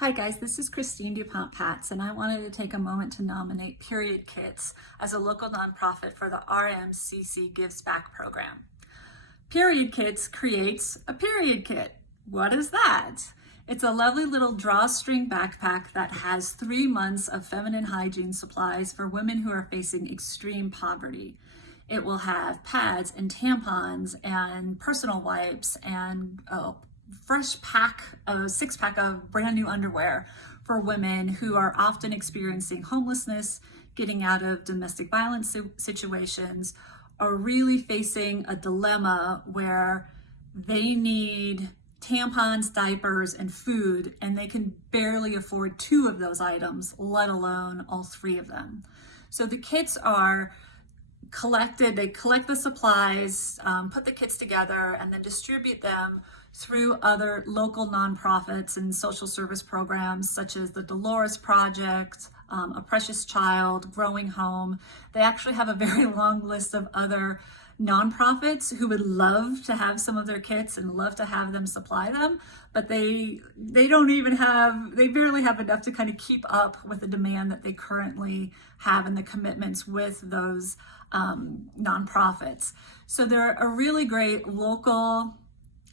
Hi guys, this is Christine Dupont-Patz, and I wanted to take a moment to nominate Period Kits as a local nonprofit for the RMCC Gives Back program. Period Kits creates a period kit. What is that? It's a lovely little drawstring backpack that has 3 months of feminine hygiene supplies for women who are facing extreme poverty. It will have pads and tampons and personal wipes and fresh pack, a 6-pack of brand new underwear for women who are often experiencing homelessness, getting out of domestic violence situations, or really facing a dilemma where they need tampons, diapers, and food, and they can barely afford 2 of those items, let alone all 3 of them. So the kits are collected, they collect the supplies, put the kits together, and then distribute them through other local nonprofits and social service programs such as the Dolores Project, A Precious Child, Growing Home. They actually have a very long list of other nonprofits who would love to have some of their kits and love to have them supply them, but they barely have enough to kind of keep up with the demand that they currently have and the commitments with those nonprofits. So they're a really great local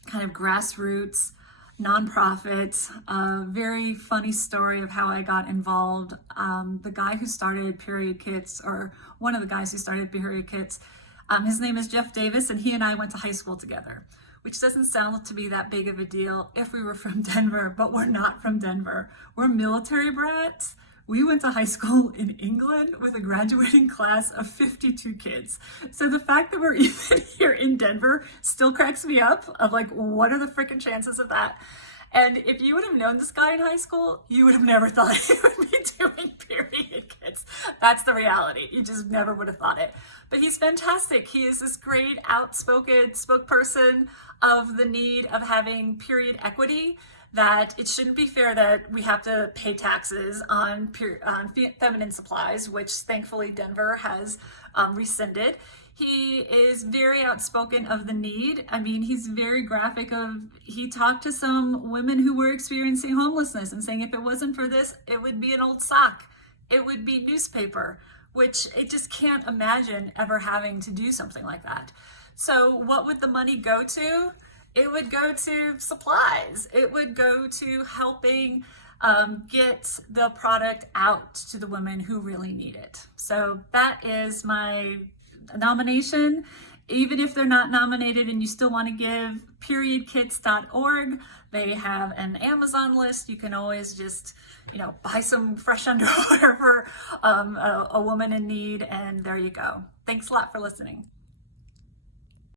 kind of grassroots nonprofit. A very funny story of how I got involved. The guy who started Period Kits, or one of the guys who started Period Kits, his name is Jeff Davis, and he and I went to high school together, which doesn't sound to be that big of a deal if we were from Denver, but we're not from Denver. We're military brats. We went to high school in England with a graduating class of 52 kids. So the fact that we're even here in Denver still cracks me up of like, what are the freaking chances of that? And if you would have known this guy in high school, you would have never thought he would be doing period kits. That's the reality. You just never would have thought it. But he's fantastic. He is this great outspoken spokesperson of the need of having period equity, that it shouldn't be fair that we have to pay taxes on feminine supplies, which thankfully Denver has rescinded. He is very outspoken of the need. I mean, he's very graphic he talked to some women who were experiencing homelessness and saying if it wasn't for this, it would be an old sock. It would be newspaper, which it just can't imagine ever having to do something like that. So what would the money go to? It would go to supplies. It would go to helping get the product out to the women who really need it. So that is my nomination. Even if they're not nominated and you still want to give, periodkits.org. They have an Amazon list. You can always just, buy some fresh underwear for a woman in need, and there you go. Thanks a lot for listening.